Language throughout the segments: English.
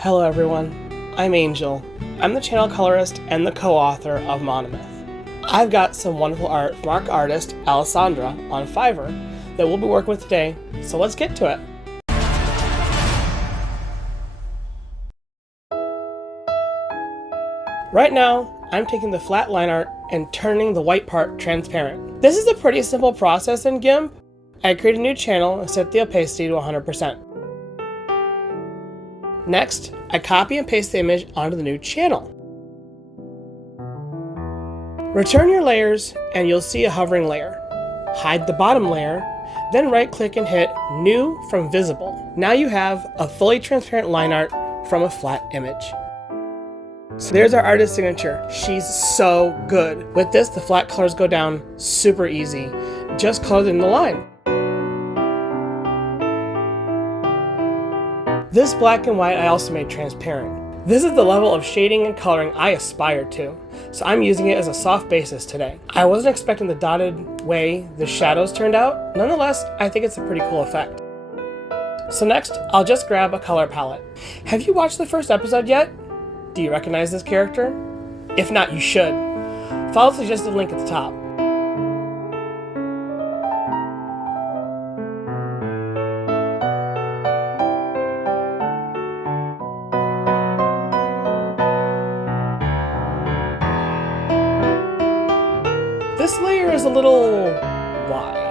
Hello everyone, I'm Angel. I'm the channel colorist and the co-author of Monomyth. I've got some wonderful art from our artist Alessandra on Fiverr that we'll be working with today, so let's get to it. Right now, I'm taking the flat line art and turning the white part transparent. This is a pretty simple process in GIMP. I create a new channel and set the opacity to 100%. Next, I copy and paste the image onto the new channel. Return your layers and you'll see a hovering layer. Hide the bottom layer, then right-click and hit New from Visible. Now you have a fully transparent line art from a flat image. So there's our artist signature. She's so good. With this, the flat colors go down super easy. Just color in the line. This black and white I also made transparent. This is the level of shading and coloring I aspire to, so I'm using it as a soft basis today. I wasn't expecting the dotted way the shadows turned out. Nonetheless, I think it's a pretty cool effect. So next, I'll just grab a color palette. Have you watched the first episode yet? Do you recognize this character? If not, you should. Follow the suggested link at the top. This layer is a little wide.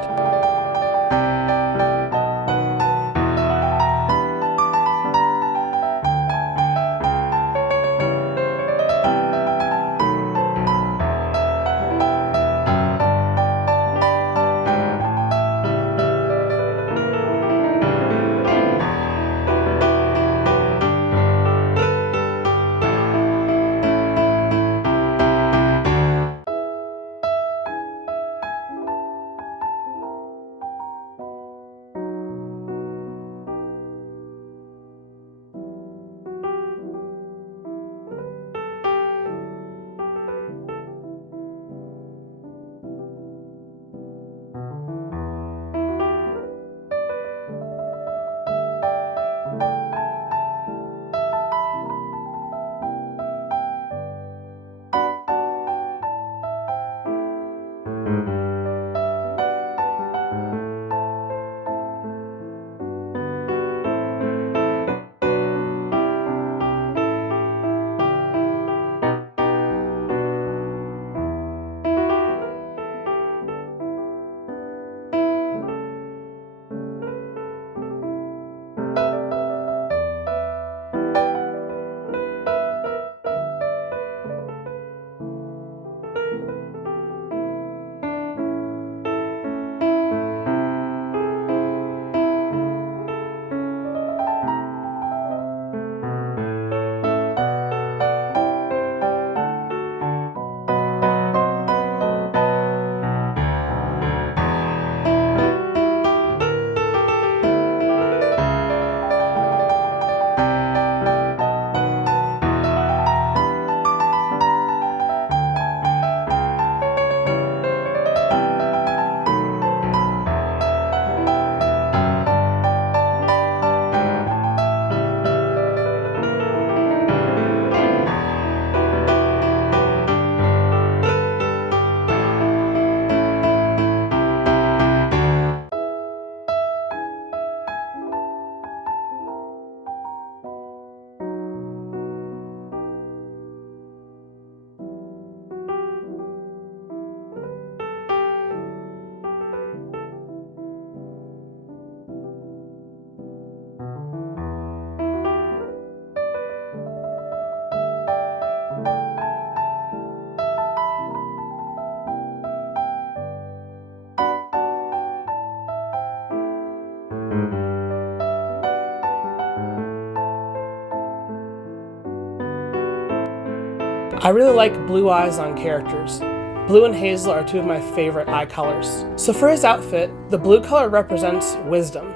I really like blue eyes on characters. Blue and hazel are two of my favorite eye colors. So for his outfit, the blue color represents wisdom.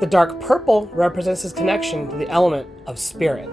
The dark purple represents his connection to the element of spirit.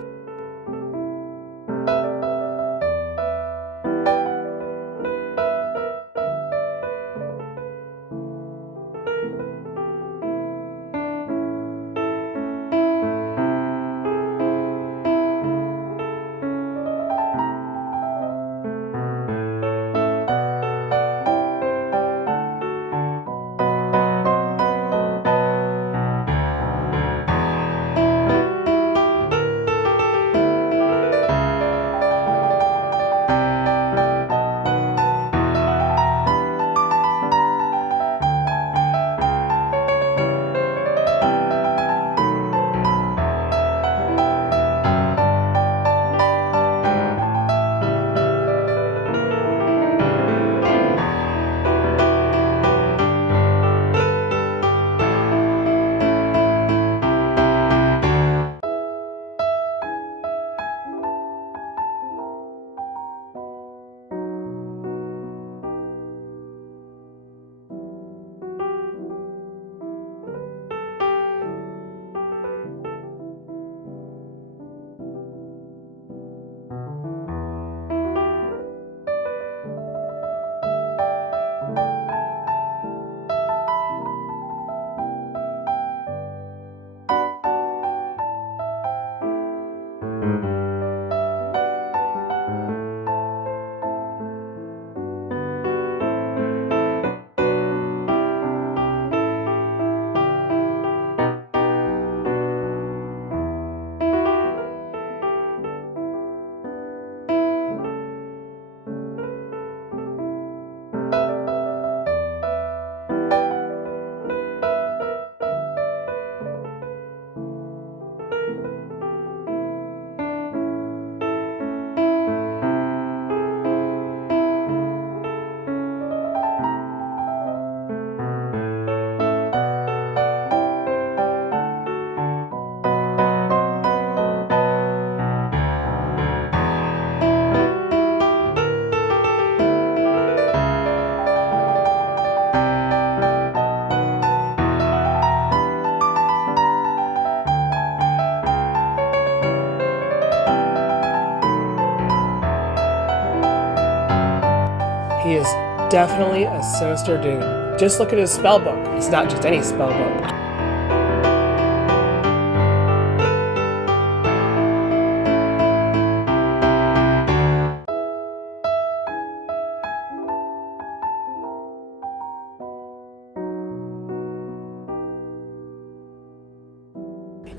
He is definitely a sinister dude. Just look at his spell book. It's not just any spell book.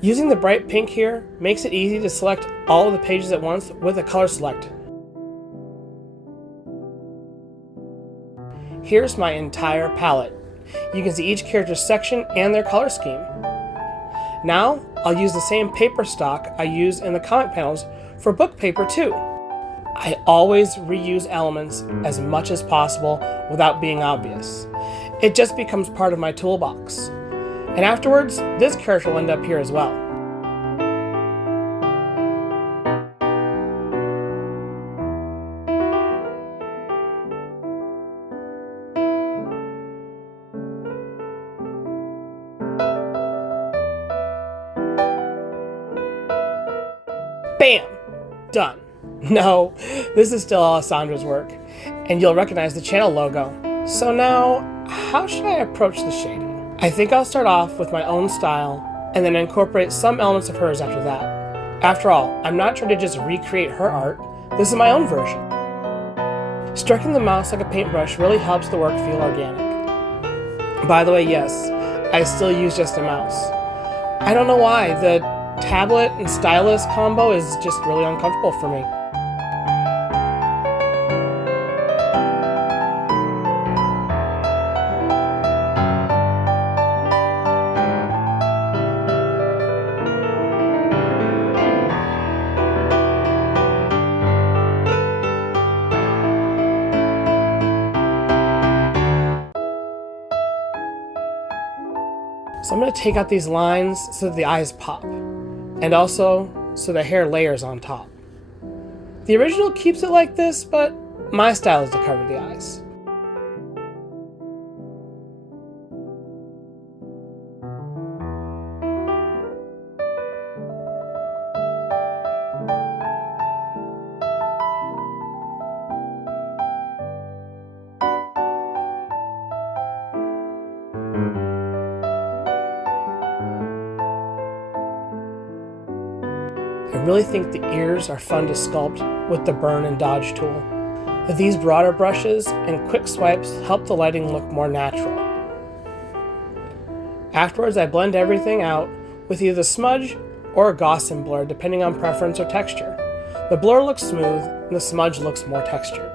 Using the bright pink here makes it easy to select all of the pages at once with a color select. Here's my entire palette. You can see each character's section and their color scheme. Now, I'll use the same paper stock I use in the comic panels for book paper too. I always reuse elements as much as possible without being obvious. It just becomes part of my toolbox. And afterwards, this character will end up here as well. Bam! Done. No, this is still Alessandra's work, and you'll recognize the channel logo. So now, how should I approach the shading? I think I'll start off with my own style, and then incorporate some elements of hers after that. After all, I'm not trying to just recreate her art, this is my own version. Striking the mouse like a paintbrush really helps the work feel organic. By the way, yes, I still use just a mouse. I don't know why, the tablet and stylus combo is just really uncomfortable for me. So I'm going to take out these lines so that the eyes pop, and also so the hair layers on top. The original keeps it like this, but my style is to cover the eyes. I really think the ears are fun to sculpt with the burn and dodge tool. These broader brushes and quick swipes help the lighting look more natural. Afterwards, I blend everything out with either smudge or a Gaussian blur depending on preference or texture. The blur looks smooth and the smudge looks more textured.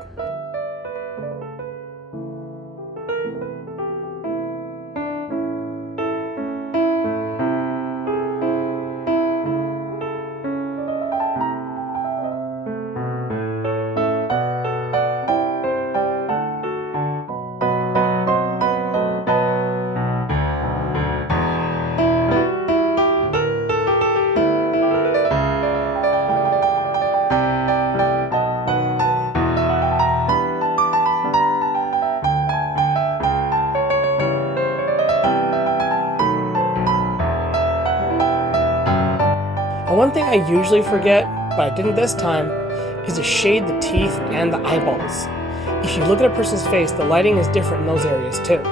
And one thing I usually forget, but I didn't this time, is to shade the teeth and the eyeballs. If you look at a person's face, the lighting is different in those areas too.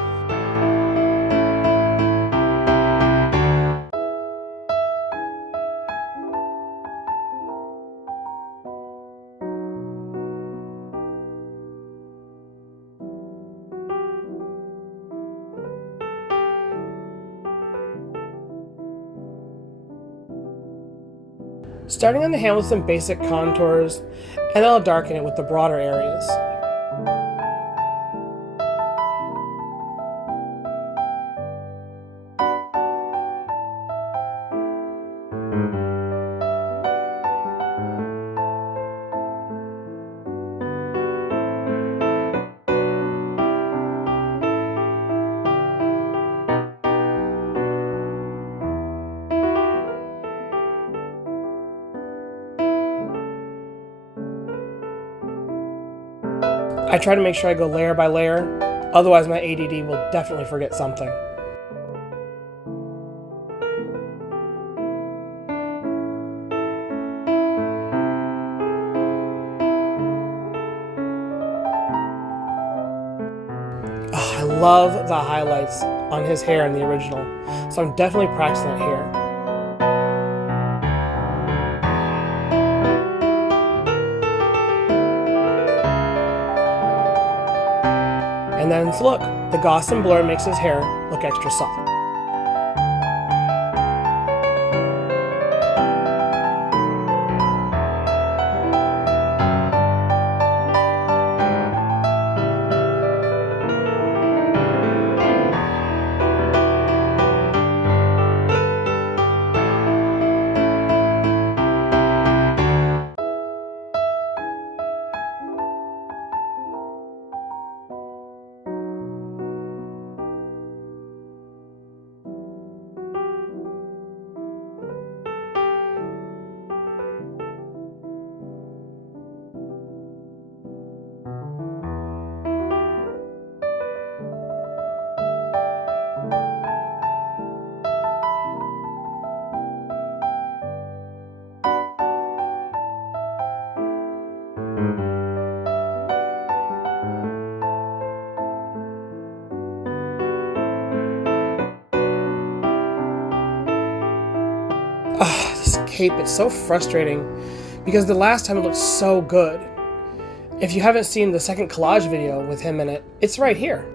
Starting on the hand with some basic contours, and then I'll darken it with the broader areas. I try to make sure I go layer by layer, otherwise my ADD will definitely forget something. love the highlights on his hair in the original, so I'm definitely practicing that here. And then look, the Gaussian blur makes his hair look extra soft. This cape, it's so frustrating because the last time it looked so good. If you haven't seen the second collage video with him in it, it's right here.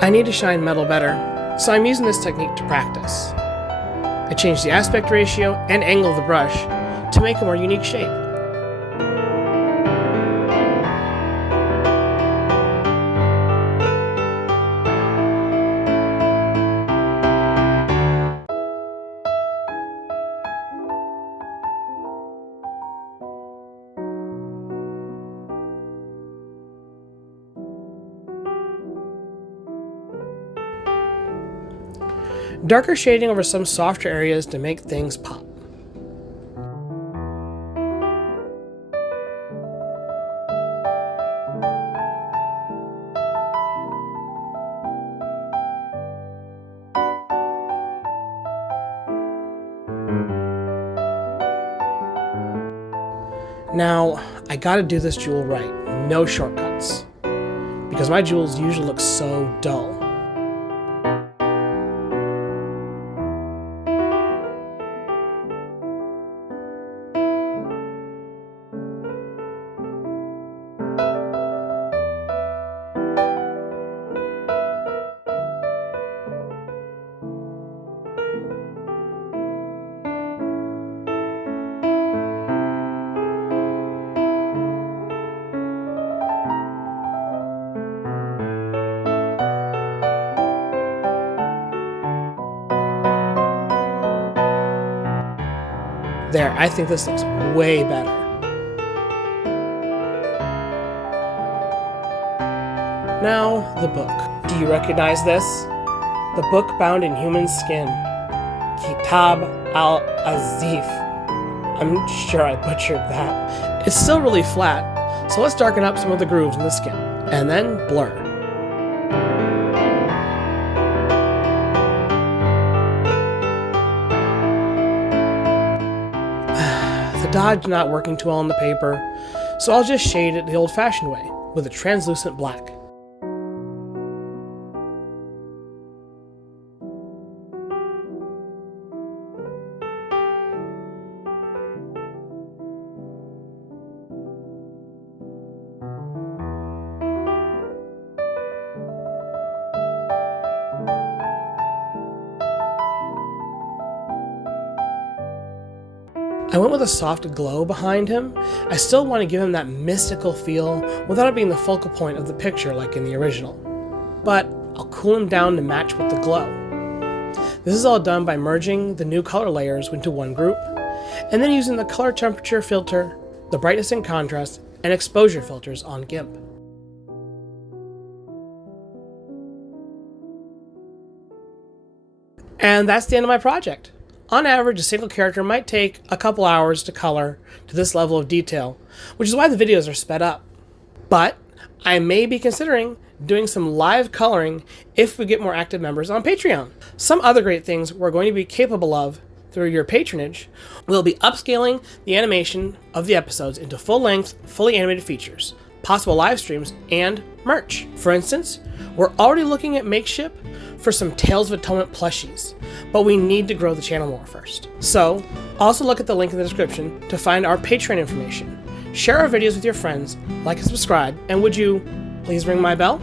I need to shine metal better, so I'm using this technique to practice. I changed the aspect ratio and angle of the brush to make a more unique shape. Darker shading over some softer areas to make things pop. Now, I gotta do this jewel right, no shortcuts, because my jewels usually look so dull. There, I think this looks way better. Now, the book. Do you recognize this? The book bound in human skin. Kitab al-Azif. I'm sure I butchered that. It's still really flat, so let's darken up some of the grooves in the skin. And then blur. The dodge not working too well on the paper, so I'll just shade it the old-fashioned way, with a translucent black. I went with a soft glow behind him. I still want to give him that mystical feel without it being the focal point of the picture like in the original. But I'll cool him down to match with the glow. This is all done by merging the new color layers into one group, and then using the color temperature filter, the brightness and contrast, and exposure filters on GIMP. And that's the end of my project. On average, a single character might take a couple hours to color to this level of detail, which is why the videos are sped up. But I may be considering doing some live coloring if we get more active members on Patreon. Some other great things we're going to be capable of through your patronage will be upscaling the animation of the episodes into full-length, fully animated features, possible live streams, and merch. For instance, we're already looking at Makeship for some Tales of Atonement plushies, but we need to grow the channel more first. So, also look at the link in the description to find our Patreon information. Share our videos with your friends, like and subscribe, and would you please ring my bell?